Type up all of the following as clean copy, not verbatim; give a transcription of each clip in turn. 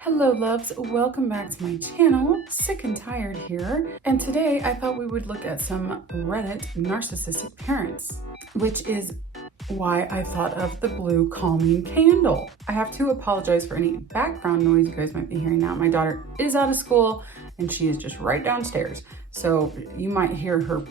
Hello loves, welcome back to my channel. Sick and tired here. And today I thought we would look at some Reddit narcissistic parents, which is why I thought of the blue calming candle. I have to apologize for any background noise you guys might be hearing now. My daughter is out of school and she is just right downstairs. So you might hear her,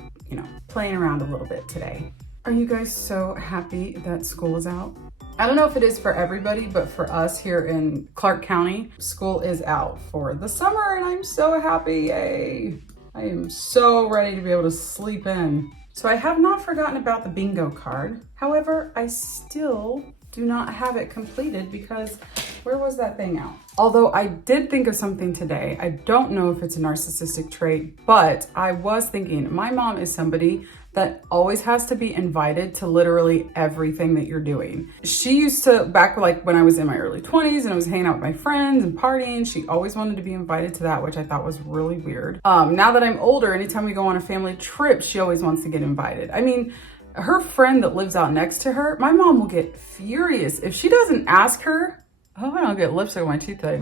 playing around a little bit today. Are you guys so happy that school is out? I don't know if it is for everybody, but for us here in Clark County, school is out for the summer and I'm so happy, yay. I am so ready to be able to sleep in. So I have not forgotten about the bingo card. However, I still do not have it completed because where was that thing out? Although I did think of something today. I don't know if it's a narcissistic trait, but I was thinking my mom is somebody that always has to be invited to literally everything that you're doing. She used to, back like when I was in my early 20s and I was hanging out with my friends and partying, she always wanted to be invited to that, which I thought was really weird. Now that I'm older, anytime we go on a family trip, she always wants to get invited. I mean, her friend that lives out next to her, my mom will get furious if she doesn't ask her. Oh, I don't get lipstick on my teeth today.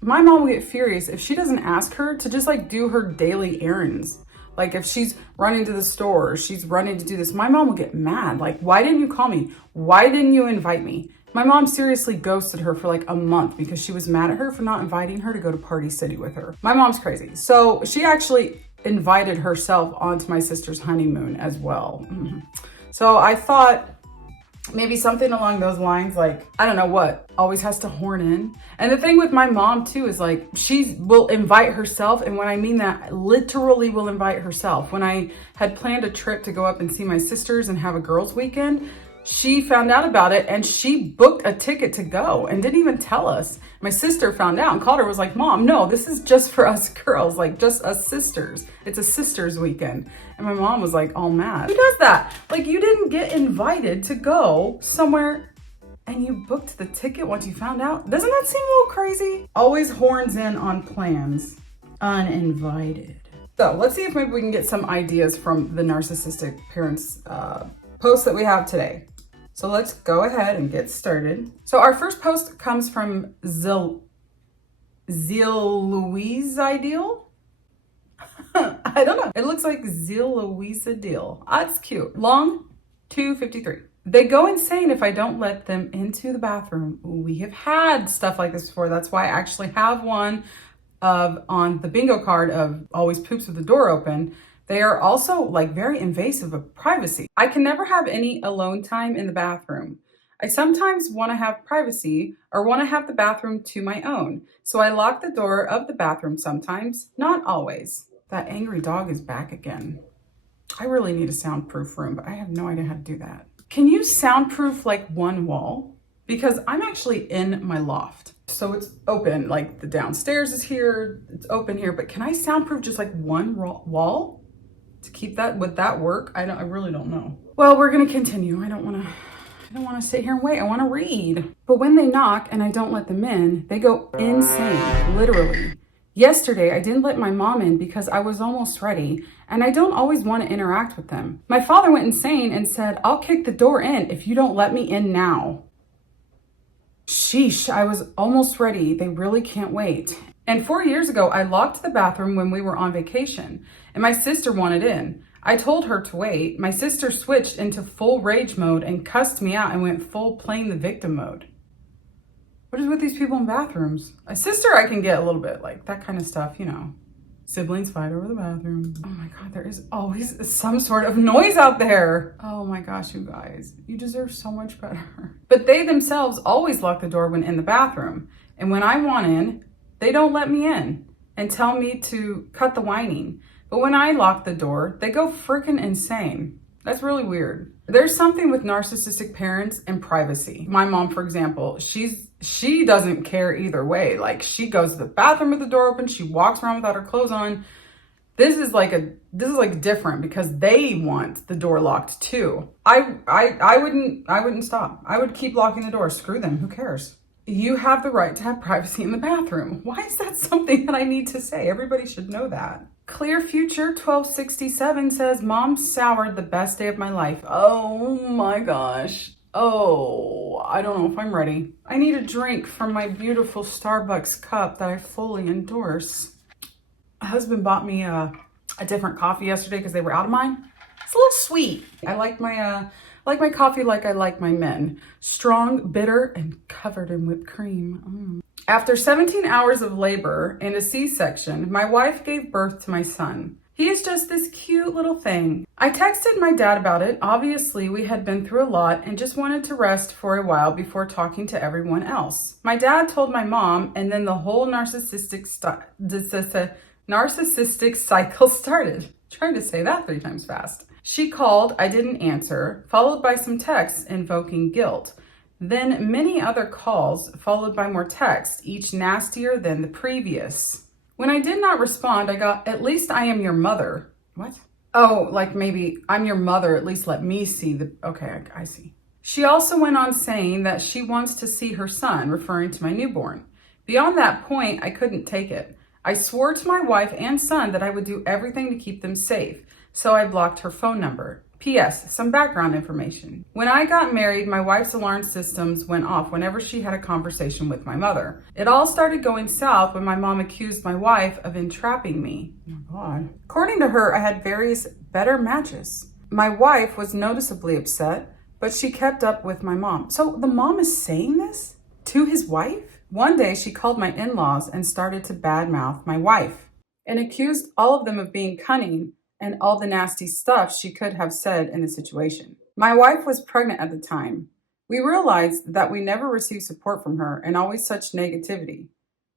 My mom will get furious if she doesn't ask her to just like do her daily errands. Like if she's running to the store, or she's running to do this, my mom will get mad. Like, why didn't you call me? Why didn't you invite me? My mom seriously ghosted her for like a month because she was mad at her for not inviting her to go to Party City with her. My mom's crazy. So she actually invited herself onto my sister's honeymoon as well. So I thought, maybe something along those lines, like, I don't know what, always has to horn in. And the thing with my mom too is like, she will invite herself. And when I mean that, literally will invite herself. When I had planned a trip to go up and see my sisters and have a girls' weekend, she found out about it and she booked a ticket to go and didn't even tell us. My sister found out and called her, was like, Mom, no, this is just for us girls, like just us sisters. It's a sisters weekend. And my mom was like all mad. Who does that? Like you didn't get invited to go somewhere and you booked the ticket once you found out? Doesn't that seem a little crazy? Always horns in on plans, uninvited. So let's see if maybe we can get some ideas from the narcissistic parents post that we have today. So let's go ahead and get started. So our first post comes from Zeal Louise Ideal. I don't know. It looks like Zeal Louise Ideal. That's cute. Long 253. They go insane if I don't let them into the bathroom. We have had stuff like this before. That's why I actually have one on the bingo card of always poops with the door open. They are also like very invasive of privacy. I can never have any alone time in the bathroom. I sometimes want to have privacy or want to have the bathroom to my own. So I lock the door of the bathroom sometimes, not always. That angry dog is back again. I really need a soundproof room, but I have no idea how to do that. Can you soundproof like one wall? Because I'm actually in my loft. So it's open, like the downstairs is here, it's open here, but can I soundproof just like one wall? To keep that, would that work? I really don't know. Well, we're gonna continue. I don't wanna sit here and wait. I wanna read. But when they knock and I don't let them in, they go insane, literally. Yesterday, I didn't let my mom in because I was almost ready and I don't always want to interact with them. My father went insane and said, I'll kick the door in if you don't let me in now. Sheesh, I was almost ready. They really can't wait. And 4 years ago, I locked the bathroom when we were on vacation and my sister wanted in. I told her to wait. My sister switched into full rage mode and cussed me out and went full playing the victim mode. What is with these people in bathrooms? A sister I can get a little bit, like that kind of stuff, Siblings fight over the bathroom. Oh my God, there is always some sort of noise out there. Oh my gosh, you guys, you deserve so much better. But they themselves always lock the door when in the bathroom. And when I want in, they don't let me in and tell me to cut the whining. But when I lock the door, they go freaking insane. That's really weird. There's something with narcissistic parents and privacy. My mom, for example, she doesn't care either way. Like she goes to the bathroom with the door open. She walks around without her clothes on. This is like different because they want the door locked too. I wouldn't stop. I would keep locking the door. Screw them. Who cares? You have the right to have privacy in the bathroom. Why is that something that I need to say? Everybody should know that. Clear Future 1267 says, Mom soured the best day of my life. Oh my gosh. Oh, I don't know if I'm ready. I need a drink from my beautiful Starbucks cup that I fully endorse. My husband bought me a different coffee yesterday because they were out of mine. It's a little sweet. I like my coffee like I like my men. Strong, bitter, and covered in whipped cream. After 17 hours of labor and a C-section, my wife gave birth to my son. He is just this cute little thing. I texted my dad about it. Obviously, we had been through a lot and just wanted to rest for a while before talking to everyone else. My dad told my mom, and then the whole narcissistic cycle started. Trying to say that 3 times fast. She called, I didn't answer, followed by some texts invoking guilt. Then many other calls, followed by more texts, each nastier than the previous. When I did not respond, I got, at least I am your mother. What? Oh, like maybe I'm your mother, at least let me see the, okay, I see. She also went on saying that she wants to see her son, referring to my newborn. Beyond that point, I couldn't take it. I swore to my wife and son that I would do everything to keep them safe, so I blocked her phone number. P.S. Some background information. When I got married, my wife's alarm systems went off whenever she had a conversation with my mother. It all started going south when my mom accused my wife of entrapping me. Oh my God. According to her, I had various better matches. My wife was noticeably upset, but she kept up with my mom. So the mom is saying this to his wife? One day she called my in-laws and started to badmouth my wife and accused all of them of being cunning and all the nasty stuff she could have said in the situation. My wife was pregnant at the time. We realized that we never received support from her and always such negativity.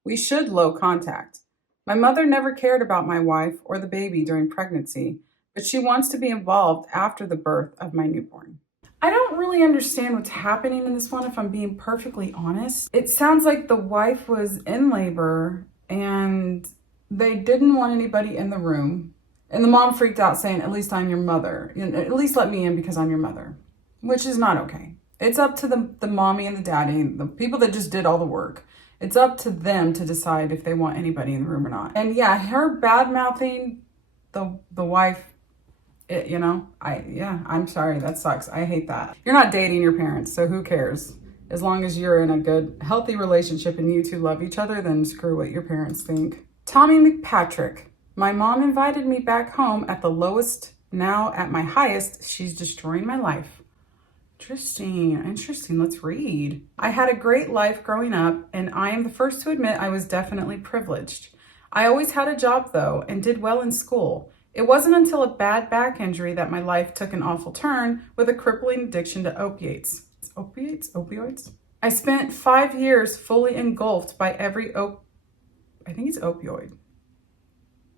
We should low contact. My mother never cared about my wife or the baby during pregnancy, but she wants to be involved after the birth of my newborn. I don't really understand what's happening in this one, if I'm being perfectly honest. It sounds like the wife was in labor and they didn't want anybody in the room. And the mom freaked out saying, at least I'm your mother. At least let me in because I'm your mother, which is not okay. It's up to the mommy and the daddy, the people that just did all the work. It's up to them to decide if they want anybody in the room or not. And yeah, her bad mouthing the wife, I'm sorry, that sucks. I hate that. You're not dating your parents, so who cares? As long as you're in a good, healthy relationship and you two love each other, then screw what your parents think. Tommy McPatrick. My mom invited me back home at the lowest, now at my highest. She's destroying my life. Interesting. Let's read. I had a great life growing up, and I am the first to admit I was definitely privileged. I always had a job, though, and did well in school. It wasn't until a bad back injury that my life took an awful turn with a crippling addiction to opiates. Opioids? I spent 5 years fully engulfed by every I think it's opioid.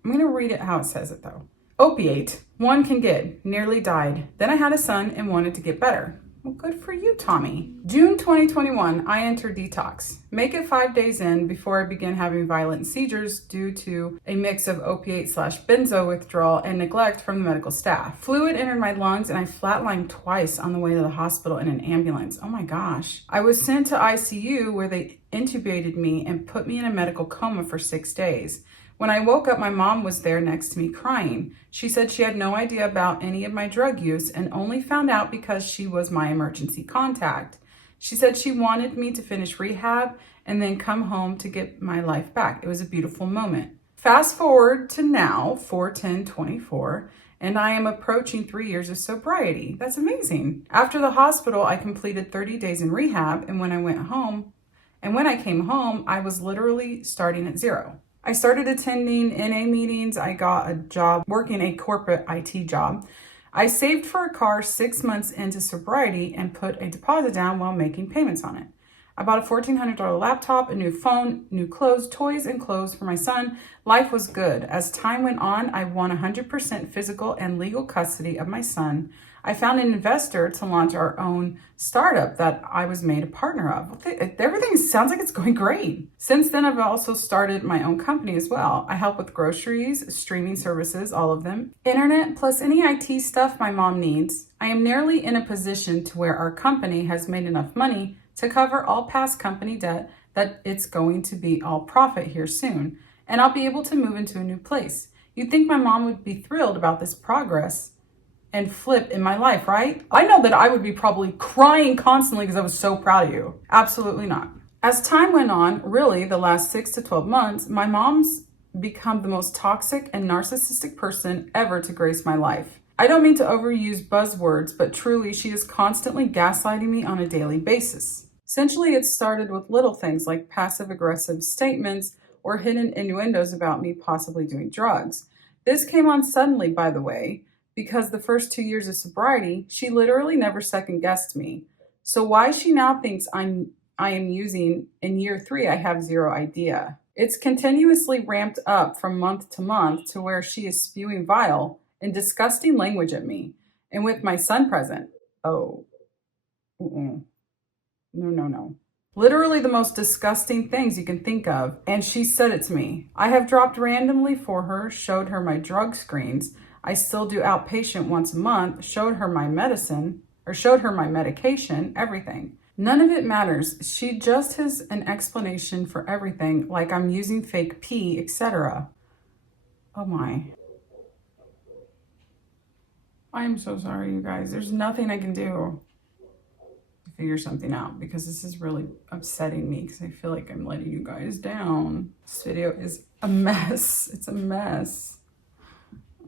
I'm going to read it how it says it though. Opiate, one can get, nearly died. Then I had a son and wanted to get better. Well, good for you, Tommy. June 2021, I entered detox. Make it 5 days in before I began having violent seizures due to a mix of opiate/benzo withdrawal and neglect from the medical staff. Fluid entered my lungs and I flatlined twice on the way to the hospital in an ambulance. Oh my gosh. I was sent to ICU where they intubated me and put me in a medical coma for 6 days. When I woke up, my mom was there next to me crying. She said she had no idea about any of my drug use and only found out because she was my emergency contact. She said she wanted me to finish rehab and then come home to get my life back. It was a beautiful moment. Fast forward to now, 4/10/24, and I am approaching 3 years of sobriety. That's amazing. After the hospital, I completed 30 days in rehab, and when I came home, I was literally starting at zero. I started attending NA meetings. I got a job working a corporate IT job. I saved for a car 6 months into sobriety and put a deposit down while making payments on it. I bought a $1,400 laptop, a new phone, new clothes, toys, and clothes for my son. Life was good. As time went on, I won 100% physical and legal custody of my son. I found an investor to launch our own startup that I was made a partner of. Everything sounds like it's going great. Since then, I've also started my own company as well. I help with groceries, streaming services, all of them, internet, plus any IT stuff my mom needs. I am nearly in a position to where our company has made enough money to cover all past company debt that it's going to be all profit here soon, and I'll be able to move into a new place. You'd think my mom would be thrilled about this progress and flip in my life, right? I know that I would be probably crying constantly because I was so proud of you. Absolutely not. As time went on, really the last 6 to 12 months, my mom's become the most toxic and narcissistic person ever to grace my life. I don't mean to overuse buzzwords, but truly she is constantly gaslighting me on a daily basis. Essentially, it started with little things like passive-aggressive statements or hidden innuendos about me possibly doing drugs. This came on suddenly, by the way, because the first 2 years of sobriety, she literally never second-guessed me. So why she now thinks I am using in year 3, I have zero idea. It's continuously ramped up from month to month to where she is spewing vile and disgusting language at me. And with my son present, oh, no, no, no. Literally the most disgusting things you can think of. And she said it to me. I have dropped randomly for her, showed her my drug screens. I still do outpatient once a month, showed her my medication, everything. None of it matters. She just has an explanation for everything, like I'm using fake pee, etc. Oh my. I am so sorry, you guys. There's nothing I can do to figure something out because this is really upsetting me because I feel like I'm letting you guys down. This video is a mess. It's a mess.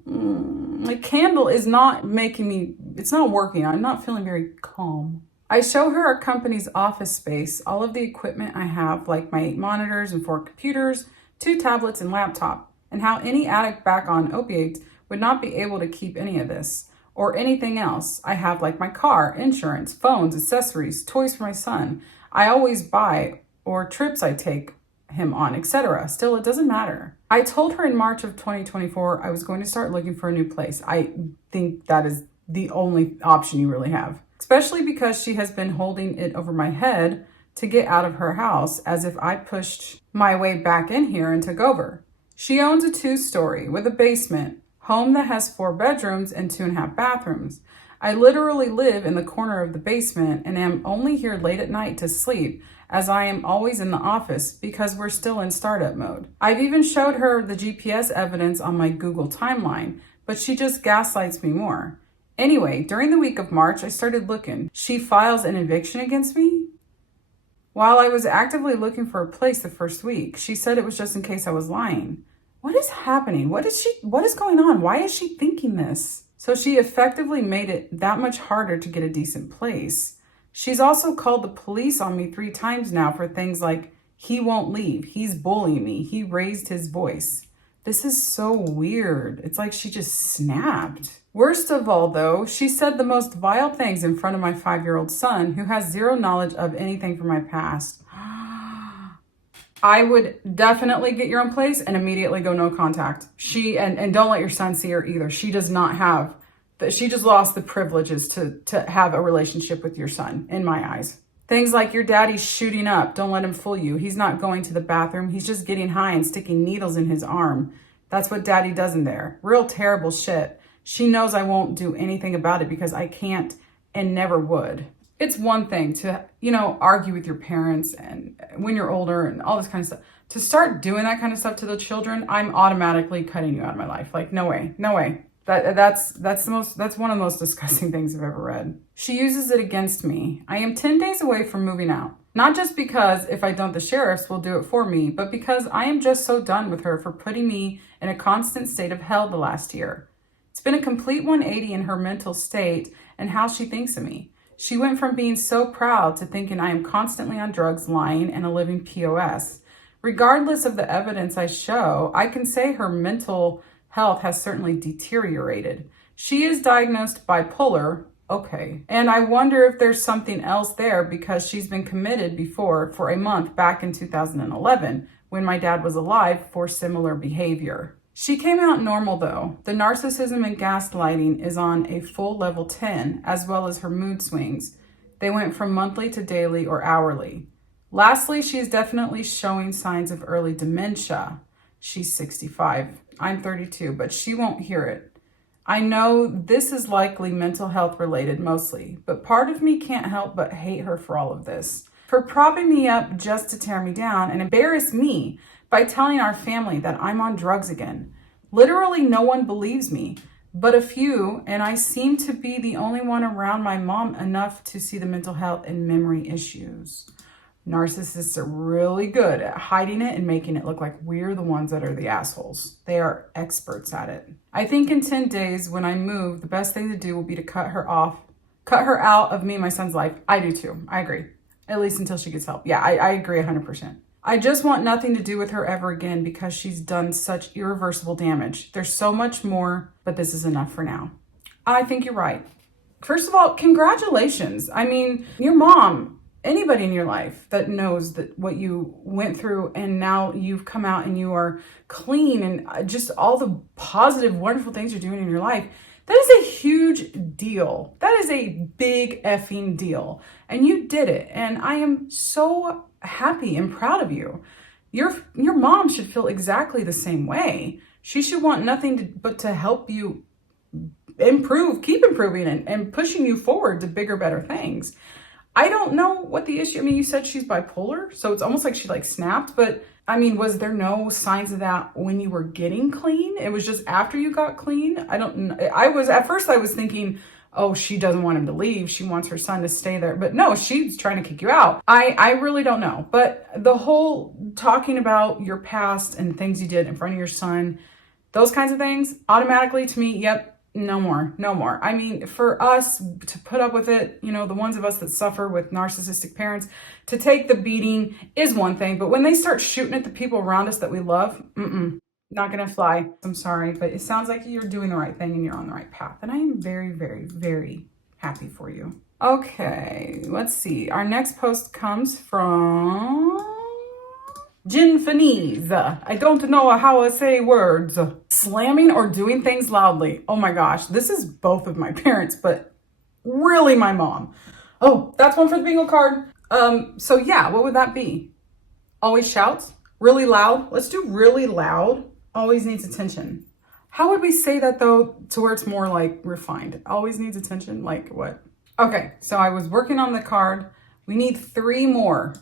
My candle is not making me, it's not working. I'm not feeling very calm. I show her our company's office space, all of the equipment I have, like my 8 monitors and 4 computers, 2 tablets and laptop, and how any addict back on opiates would not be able to keep any of this or anything else I have, like my car, insurance, phones, accessories, toys for my son. I always buy, or trips I take him on, etc. Still, it doesn't matter. I told her in March of 2024 I was going to start looking for a new place. I think that is the only option you really have, especially because she has been holding it over my head to get out of her house as if I pushed my way back in here and took over. She owns a 2-story with a basement home that has 4 bedrooms and 2.5 bathrooms. I literally live in the corner of the basement and am only here late at night to sleep, as I am always in the office because we're still in startup mode. I've even showed her the GPS evidence on my Google timeline, but she just gaslights me more. Anyway, during the week of March, I started looking. She files an eviction against me? While I was actively looking for a place the first week, she said it was just in case I was lying. What is happening? What is going on? Why is she thinking this? So she effectively made it that much harder to get a decent place. She's also called the police on me 3 times now for things like, he won't leave, he's bullying me, he raised his voice. This is so weird. It's like she just snapped. Worst of all, though, she said the most vile things in front of my 5-year-old son, who has zero knowledge of anything from my past. I would definitely get your own place and immediately go no contact. And don't let your son see her either. She does not have, she just lost the privileges to have a relationship with your son, in my eyes. Things like your daddy's shooting up. Don't let him fool you. He's not going to the bathroom. He's just getting high and sticking needles in his arm. That's what daddy does in there. Real terrible shit. She knows I won't do anything about it because I can't and never would. It's one thing to, argue with your parents and when you're older and all this kind of stuff. To start doing that kind of stuff to the children, I'm automatically cutting you out of my life. Like, no way, no way. That's one of the most disgusting things I've ever read. She uses it against me. I am 10 days away from moving out. Not just because if I don't, the sheriffs will do it for me, but because I am just so done with her for putting me in a constant state of hell the last year. It's been a complete 180 in her mental state and how she thinks of me. She went from being so proud to thinking I am constantly on drugs, lying, and a living POS. Regardless of the evidence I show, I can say her mental health has certainly deteriorated. She is diagnosed bipolar, okay, and I wonder if there's something else there because she's been committed before for a month back in 2011 when my dad was alive for similar behavior. She came out normal though. The narcissism and gaslighting is on a full level 10, as well as her mood swings. They went from monthly to daily or hourly. Lastly, she is definitely showing signs of early dementia. She's 65. I'm 32, but she won't hear it. I know this is likely mental health related mostly, but part of me can't help but hate her for all of this. For propping me up just to tear me down and embarrass me by telling our family that I'm on drugs again. Literally no one believes me, but a few, and I seem to be the only one around my mom enough to see the mental health and memory issues. Narcissists are really good at hiding it and making it look like we're the ones that are the assholes. They are experts at it. I think in 10 days when I move, the best thing to do will be to cut her out of me and my son's life. I do too. I agree. At least until she gets help. Yeah, I agree 100%. I just want nothing to do with her ever again because she's done such irreversible damage. There's so much more, but this is enough for now. I think you're right. First of all, congratulations. I mean, your mom, anybody in your life that knows that what you went through and now you've come out and you are clean and just all the positive, wonderful things you're doing in your life, that is a huge deal. That is a big effing deal. And you did it. And I am so happy and proud of you. Your mom should feel exactly the same way. She should want nothing but to help you improve, keep improving and pushing you forward to bigger, better things. I don't know what the issue, I mean, you said she's bipolar, so it's almost like she snapped, but I mean, was there no signs of that when you were getting clean? It was just after you got clean? I don't know. At first I was thinking, oh, she doesn't want him to leave. She wants her son to stay there. But no, she's trying to kick you out. I really don't know. But the whole talking about your past and things you did in front of your son, those kinds of things, automatically to me, yep, no more. I mean, for us to put up with it, the ones of us that suffer with narcissistic parents, to take the beating is one thing. But when they start shooting at the people around us that we love, not gonna fly. I'm sorry, but it sounds like you're doing the right thing and you're on the right path. And I am very, very, very happy for you. Okay, let's see. Our next post comes from Jinfanese. I don't know how I say words. Slamming or doing things loudly. Oh my gosh, this is both of my parents, but really my mom. Oh, that's one for the bingo card. So yeah, what would that be? Always shouts? Really loud? Let's do really loud. Always needs attention. How would we say that though to where it's more refined? Always needs attention? Like what? Okay, so I was working on the card. We need 3 more.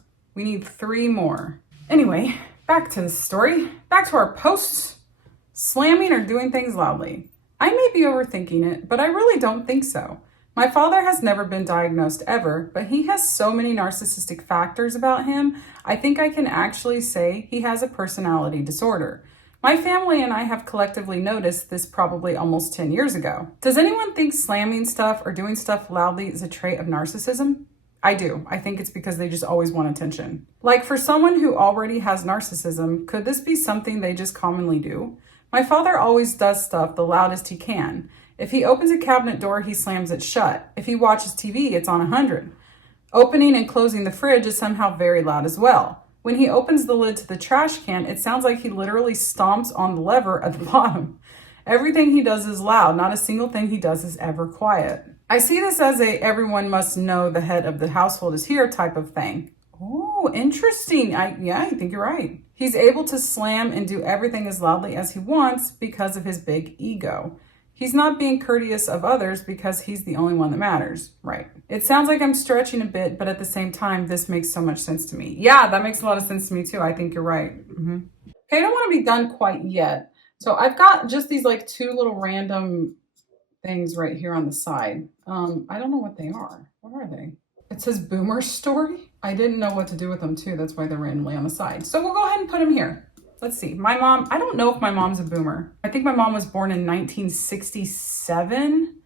Anyway, back to the story. Back to our posts. Slamming or doing things loudly. I may be overthinking it, but I really don't think so. My father has never been diagnosed ever, but he has so many narcissistic factors about him, I think I can actually say he has a personality disorder. My family and I have collectively noticed this probably almost 10 years ago. Does anyone think slamming stuff or doing stuff loudly is a trait of narcissism? I do. I think it's because they just always want attention. Like for someone who already has narcissism, could this be something they just commonly do? My father always does stuff the loudest he can. If he opens a cabinet door, he slams it shut. If he watches TV, it's on 100. Opening and closing the fridge is somehow very loud as well. When he opens the lid to the trash can, it sounds like he literally stomps on the lever at the bottom. Everything he does is loud. Not a single thing he does is ever quiet. I see this as a everyone must know the head of the household is here type of thing. Oh, interesting. I think you're right. He's able to slam and do everything as loudly as he wants because of his big ego. He's not being courteous of others because he's the only one that matters. Right. It sounds like I'm stretching a bit, but at the same time, this makes so much sense to me. Yeah, that makes a lot of sense to me too. I think you're right. Okay, I don't want to be done quite yet. So I've got just these 2 little random things right here on the side. I don't know what they are. What are they? It says boomer story. I didn't know what to do with them too. That's why they're randomly on the side. So we'll go ahead and put them here. Let's see. My mom, I don't know if my mom's a boomer. I think my mom was born in 1967.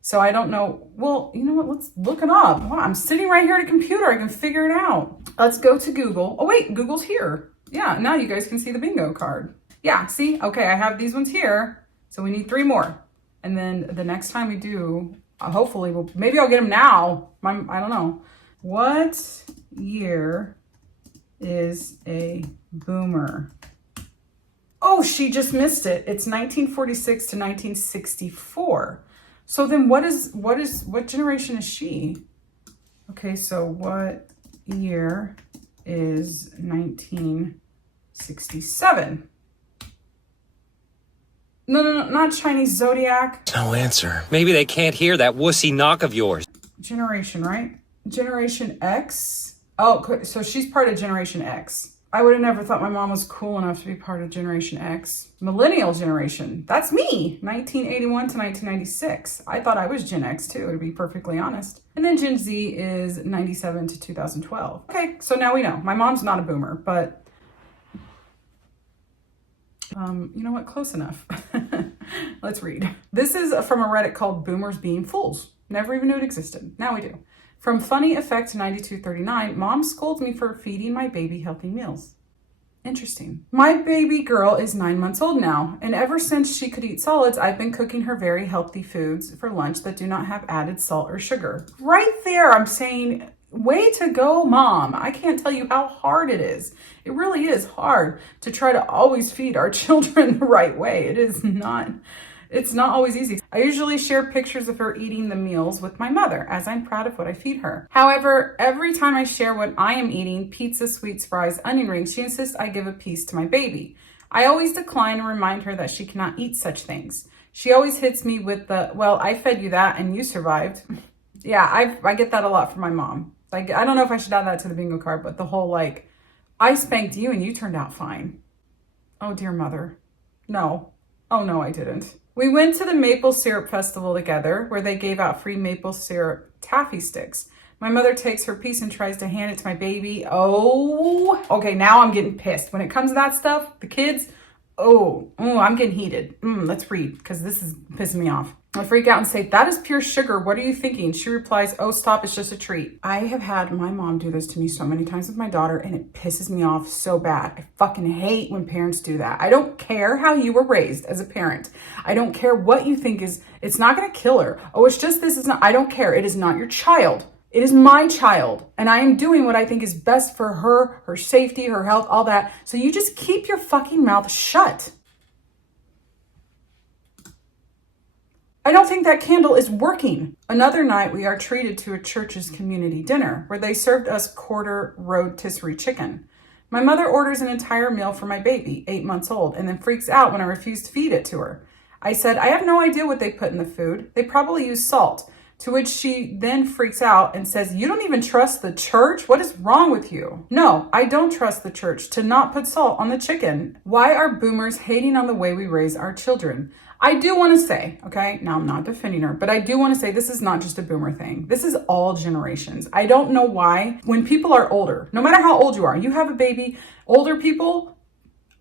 So I don't know. Well, you know what? Let's look it up. Wow, I'm sitting right here at a computer. I can figure it out. Let's go to Google. Oh wait, Google's here. Yeah, now you guys can see the bingo card. Yeah, see? Okay, I have these ones here. So we need 3 more. And then the next time we do, hopefully, maybe I'll get them now. I don't know. What year is a boomer? Oh, she just missed it. It's 1946 to 1964. So then what generation is she? Okay, so what year is 1967? No, not Chinese zodiac. No answer. Maybe they can't hear that wussy knock of yours. Generation, right? Generation X. Oh, so she's part of Generation X. I would have never thought my mom was cool enough to be part of Generation X. Millennial generation. That's me. 1981 to 1996. I thought I was Gen X too, to be perfectly honest. And then Gen Z is 97 to 2012. Okay, so now we know. My mom's not a boomer, but you know what? Close enough. Let's read. This is from a Reddit called Boomers Being Fools. Never even knew it existed. Now we do. From Funny Effect 9239, Mom scolds me for feeding my baby healthy meals. Interesting. My baby girl is 9 months old now, and ever since she could eat solids, I've been cooking her very healthy foods for lunch that do not have added salt or sugar. Right there, I'm saying, way to go, Mom. I can't tell you how hard it is. It really is hard to try to always feed our children the right way. It's not always easy. I usually share pictures of her eating the meals with my mother, as I'm proud of what I feed her. However, every time I share what I am eating, pizza, sweets, fries, onion rings, she insists I give a piece to my baby. I always decline and remind her that she cannot eat such things. She always hits me with the, well, I fed you that and you survived. Yeah, I get that a lot from my mom. Like, I don't know if I should add that to the bingo card, but the whole like, I spanked you and you turned out fine. Oh, dear mother. No. Oh, no, I didn't. We went to the Maple Syrup Festival together where they gave out free maple syrup taffy sticks. My mother takes her piece and tries to hand it to my baby. Oh, okay, now I'm getting pissed. When it comes to that stuff, the kids, I'm getting heated. Let's read, because this is pissing me off. I freak out and say, that is pure sugar. What are you thinking? She replies, oh, stop, it's just a treat. I have had my mom do this to me so many times with my daughter, and it pisses me off so bad. I fucking hate when parents do that. I don't care how you were raised as a parent. I don't care what you think it's not going to kill her. Oh, it's just this, I don't care. It is not your child. It is my child, and I am doing what I think is best for her, her safety, her health, all that. So you just keep your fucking mouth shut. I don't think that candle is working. Another night, we are treated to a church's community dinner where they served us quarter rotisserie chicken. My mother orders an entire meal for my baby, 8 months old, and then freaks out when I refuse to feed it to her. I said, I have no idea what they put in the food. They probably use salt. To which she then freaks out and says, you don't even trust the church? What is wrong with you? No, I don't trust the church to not put salt on the chicken. Why are boomers hating on the way we raise our children? I do want to say, okay, now I'm not defending her, but I do want to say this is not just a boomer thing. This is all generations. I don't know why when people are older, no matter how old you are, you have a baby, older people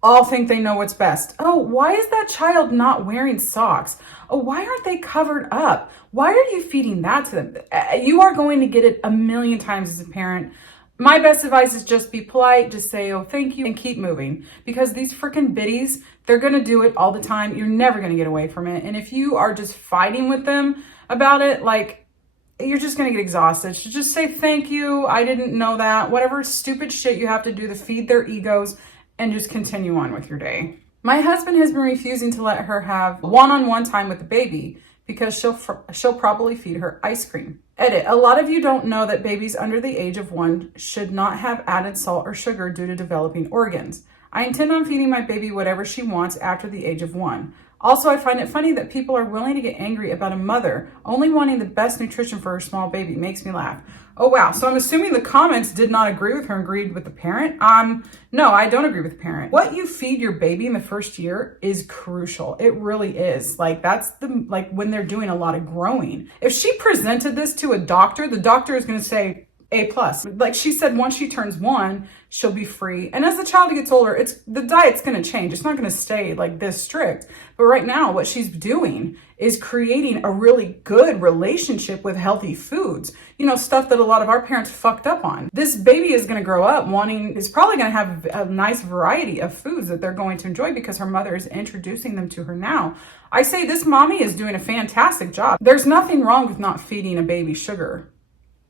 all think they know what's best. Oh, why is that child not wearing socks? Oh, why aren't they covered up? Why are you feeding that to them? You are going to get it a million times as a parent. My best advice is just be polite, just say, oh, thank you, and keep moving. Because these freaking biddies, they're going to do it all the time. You're never going to get away from it. And if you are just fighting with them about it, like, you're just going to get exhausted. So just say, thank you, I didn't know that. Whatever stupid shit you have to do to feed their egos, and just continue on with your day. My husband has been refusing to let her have one-on-one time with the baby because she'll probably feed her ice cream. Edit, a lot of you don't know that babies under the age of 1 should not have added salt or sugar due to developing organs. I intend on feeding my baby whatever she wants after the age of 1. Also, I find it funny that people are willing to get angry about a mother only wanting the best nutrition for her small baby. Makes me laugh. Oh, wow. So I'm assuming the comments did not agree with her, agreed with the parent. No, I don't agree with the parent. What you feed your baby in the first year is crucial. It really is. Like, that's when they're doing a lot of growing. If she presented this to a doctor, the doctor is going to say, A+. Like she said, once she turns 1, she'll be free. And as the child gets older, the diet's going to change. It's not going to stay like this strict. But right now, what she's doing is creating a really good relationship with healthy foods. You know, stuff that a lot of our parents fucked up on. This baby is going to grow up is probably going to have a nice variety of foods that they're going to enjoy because her mother is introducing them to her now. I say this mommy is doing a fantastic job. There's nothing wrong with not feeding a baby sugar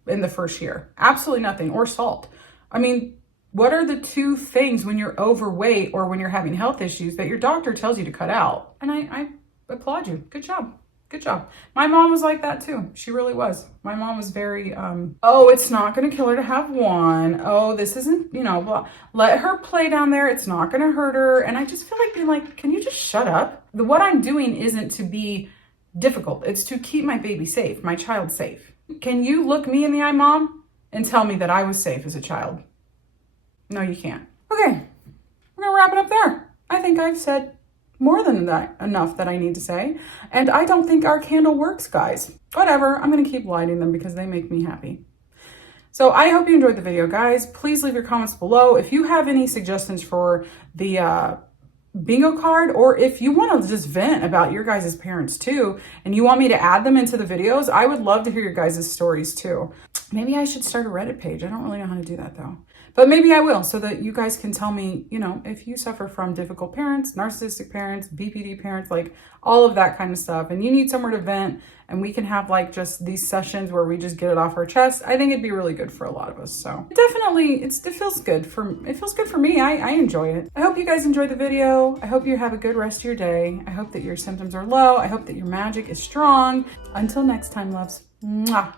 in the first year. Absolutely nothing. Or salt. I mean, what are the 2 things when you're overweight or when you're having health issues that your doctor tells you to cut out? And I applaud you. Good job. Good job. My mom was like that too. She really was. My mom was very, oh, it's not going to kill her to have 1. Oh, this isn't, blah. Let her play down there. It's not going to hurt her. And I just feel like being like, can you just shut up? What I'm doing isn't to be difficult. It's to keep my baby safe, my child safe. Can you look me in the eye, Mom, and tell me that I was safe as a child? No, you can't. Okay, we're gonna wrap it up there. I think I've said more than that, enough that I need to say. And I don't think our candle works, guys. Whatever, I'm gonna keep lighting them because they make me happy. So I hope you enjoyed the video, guys. Please leave your comments below. If you have any suggestions for the bingo card, or if you want to just vent about your guys' parents too, and you want me to add them into the videos, I would love to hear your guys' stories too. Maybe I should start a Reddit page. I don't really know how to do that though. But maybe I will, so that you guys can tell me, you know, if you suffer from difficult parents, narcissistic parents, BPD parents, like all of that kind of stuff, and you need somewhere to vent, and we can have like just these sessions where we just get it off our chest. I think it'd be really good for a lot of us. So definitely, it feels good for me. I enjoy it. I hope you guys enjoyed the video. I hope you have a good rest of your day. I hope that your symptoms are low. I hope that your magic is strong. Until next time, loves. Mwah.